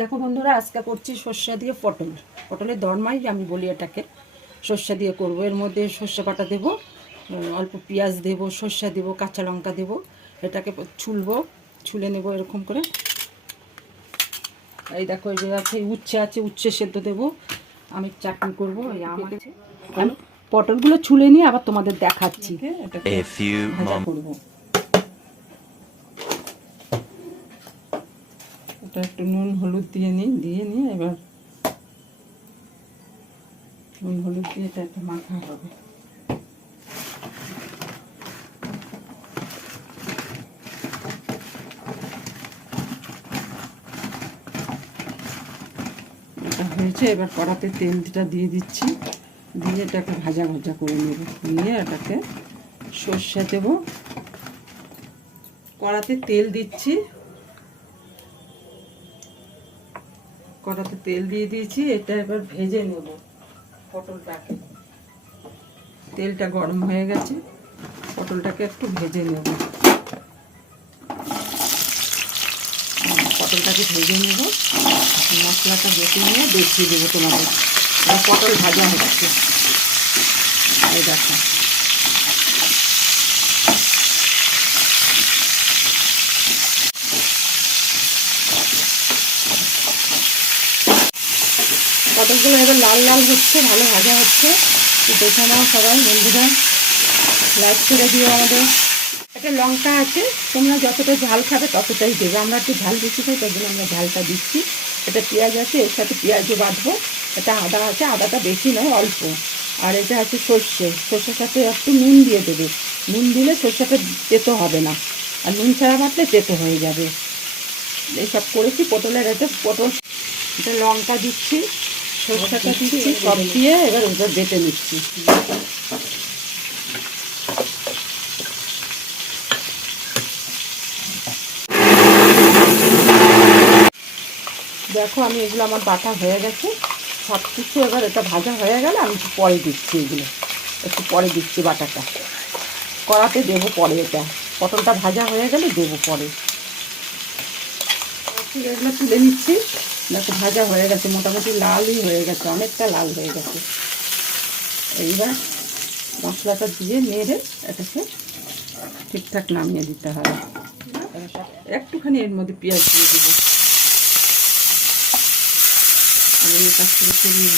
দেখো বন্ধুরা, আজকে করছি সর্ষে দিয়ে পটলের দরমাই আমি বলি এটাকে। সর্ষে দিয়ে করব। এর মধ্যে সর্ষে বাটা দেবো, অল্প পেঁয়াজ দেবো, সর্ষে দেবো, কাঁচা লঙ্কা দেবো। এটাকে ছুলবো, ছুলে নেব এরকম করে। এই দেখো, এই যে আছে উচ্ছে সেদ্ধ দেবো। আমি চাটনি করবো। এই আম আছে। আমি পটলগুলো ছুলে নিয়ে আবার তোমাদের দেখাচ্ছি। এটাকে ভাজা করবো। এটা একটু নুন হলুদ দিয়ে নিয়ে এবার নুন হলুদ দিয়ে এটা একটা মাখা হবে। এটা হয়েছে, এবার কড়াতে তেলটা দিয়ে দিচ্ছি, দিয়ে এটাকে ভাজা ভাজা করে নেব। নিয়ে এটাকে সর্ষে দেব। কড়াতে তেল দিচ্ছি, কড়াতে তেল দিয়ে দিয়েছি। এটা এবার ভেজে নেব পটলটাকে। তেলটা গরম হয়ে গেছে, পটলটাকে একটু ভেজে নেব। পটলটাকে ভেজে নেব, মশলাটা বেটে নিয়ে দেখিয়ে দেবো তোমাদের। পটল ভাজা হচ্ছে, এই দেখো। পটলগুলো এবার লাল লাল হচ্ছে, ভালো ভাজা হচ্ছে। দেখে নাও সবাই বন্ধুরা, লাইক করে দিও আমাদের। একটা লঙ্কা আছে, তোমরা যতটা ঝাল খাবে ততটাই দেবে। আমরা একটু ঝাল বেশি খাই, তার জন্য আমরা ঝালটা দিচ্ছি। এটা পেঁয়াজ আছে, এর সাথে পেঁয়াজও বাটবো। এটা আদা আছে, আদাটা বেশি নয়, অল্প। আর এটা আছে সর্ষের সাথে একটু নুন দিয়ে দেবে। নুন দিলে সর্ষেটা তেতো হবে না, আর নুন ছাড়া বাটলে তেতো হয়ে যাবে। এইসব করেছি। পটলের এটা লঙ্কা দিচ্ছি, সর্ষেটা দিচ্ছি, সব দিয়ে এবার ওটা বেটে নিচ্ছি। দেখো, আমি এগুলো আমার বাটা হয়ে গেছে সব কিছু। এবার এটা ভাজা হয়ে গেলে আমি একটু পরে দিচ্ছি, এগুলো একটু পরে দিচ্ছি বাটাটা। কড়াতে দেবো পরে, এটা পটলটা ভাজা হয়ে গেলে দেবো পরে। এগুলো তুলে নিচ্ছি। দেখো ভাজা হয়ে গেছে, মোটামুটি লালই হয়ে গেছে, অনেকটা লাল হয়ে গেছে। এইবার মশলাটা দিয়ে নেড়ে এটাকে ঠিকঠাক নামিয়ে দিতে হবে। একটুখানি এর মধ্যে পেঁয়াজ দিয়ে দেবো। আমি এই কাজ করে করিয়ে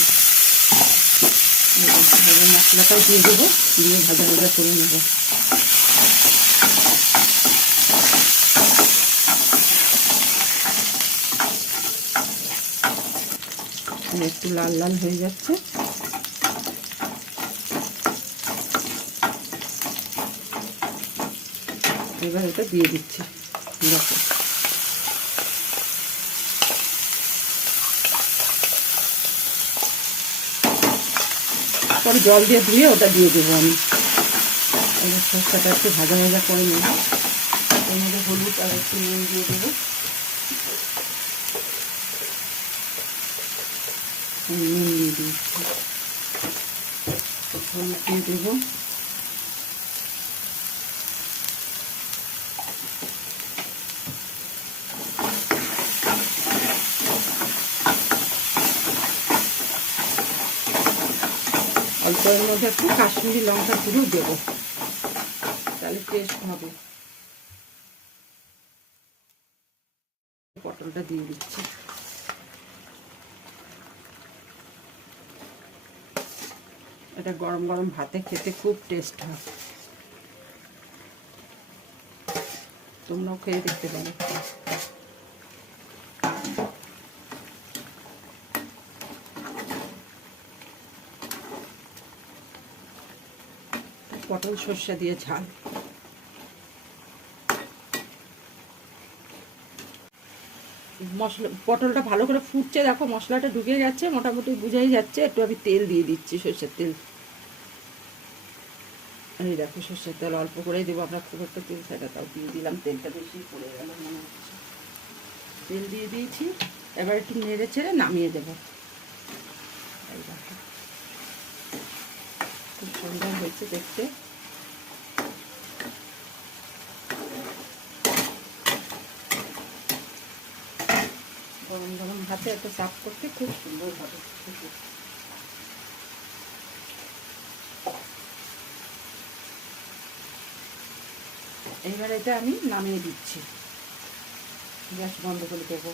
মশলাটাও দিয়ে দেবো, দিয়ে ভাজা ভাজা করে নেব। একটু লাল লাল হয়ে যাচ্ছে। এবার এটা দিয়ে দিচ্ছি। দেখো, পরে জল দিয়ে ধুয়ে ওটা দিয়ে দেবো আমি। এবার সরষেটা একটু ভাজা ভাজা করে নেব। এর মধ্যে হলুদ আর একটু নুন দিয়ে দেবো। নুন দিয়ে দিচ্ছি, হলুদ দিয়ে দেবো। অল্প এর মধ্যে একটু কাশ্মীরি লঙ্কা গুঁড়ো দেবো, তাহলে টেস্ট হবে। পটলটা দিয়ে দিচ্ছি। এটা গরম গরম ভাতে খেতে খুব টেস্ট হয়, তোমরাও খেয়ে দেখতে পারো। পটল সর্ষে দিয়ে ঝাল। পটলটা ভালো করে ফুটছে, দেখো মশলাটা ঢুকে যাচ্ছে, মোটামুটি বুঝাই যাচ্ছে। একটু আমি তেল দিয়ে দিচ্ছি, সর্ষের তেল। এই দেখো, সর্ষের তেল অল্প করেই দেবো, আমরা খুব একটা তেল সেটা তাও দিয়ে দিলাম। তেলটা বেশি পড়ে গেল মনে হচ্ছে। তেল দিয়ে দিয়েছি, এবার একটু নেড়ে ছেড়ে নামিয়ে দেবো। এই দেখো, খুব সুন্দর হয়েছে দেখতে। গরম গরম ভাতে একটা সার্ভ করতে খুব সুন্দর হবে। এইবার এটা আমি নামিয়ে দিচ্ছি, গ্যাস বন্ধ করে দেবো।